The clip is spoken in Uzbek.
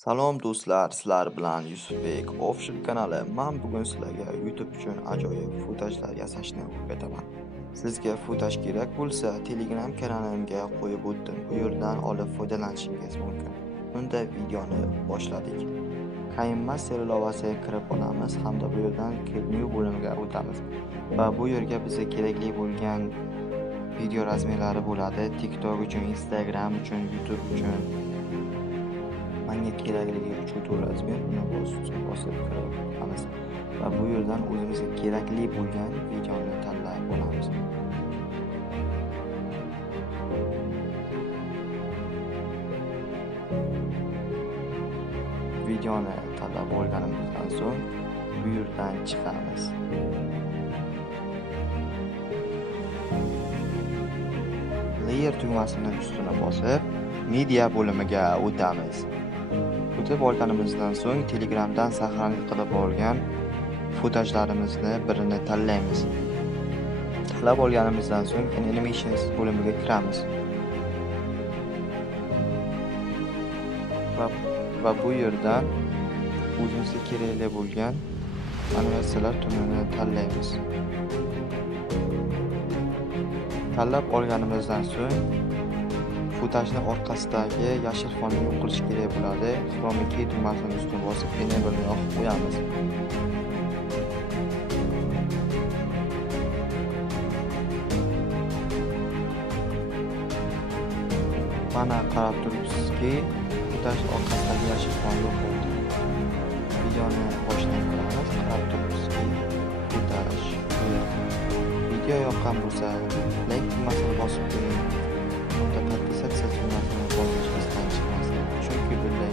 Salom do'stlar, sizlar bilan Yusufbek Official kanali. Men bugun sizlarga YouTube uchun ajoyib footajlar yasashni o'rgataman. Sizga footaj kerak bo'lsa, Telegram kanalimga qo'yib o'tdim. Bu yerdan olib foydalanishingiz mumkin. Unda videoni boshladik. KineMaster ilovasiga kirib olamiz hamda bu yerdan Clip New bo'limiga o'tamiz. Va bu yerga bizga kerakli bo'lgan video razmerlari bo'ladi. TikTok uchun, Instagram uchun, YouTube uchun. Menga kerakligi 3 razmer, uni bosib kirib olamiz va bu yerdan o'zimizga kerakli bo'lgan videoni tanlab olamiz. Videoni tanlab olganimizdan so'ng bu yerdan chiqamiz. Layer tugmasini ustuna bosib, media bo'limiga o'tamiz. O'tib olganimizdan so'ng Telegramdan saqlanib qilib olgan footajlarimizni birini tanlaymiz. Tanlab olganimizdan so'ng Animations bo'limiga kiramiz. Va bu yerdan o'zimizga kerakli bo'lgan animatsiyalar turini tanlaymiz. Tanlab olganimizdan so'ng footajning orqasidagi yashil fonni yo'q qilish kerak bo'ladi. Chroma key tugmasini ustiga bosib enable'ni yoqib qo'yamiz. Mana qarab turibsizki, footaj orqasidagi yashil fon yo'q bo'ldi. Videoni boshdan qilamiz. Qarab turibsizki, footaj. Video yoqqan bo'lsa, like tugmasini bosib qo'ying. Podpisatsiya tugmasini bosishingizdan chiqmasin. Chunki bunday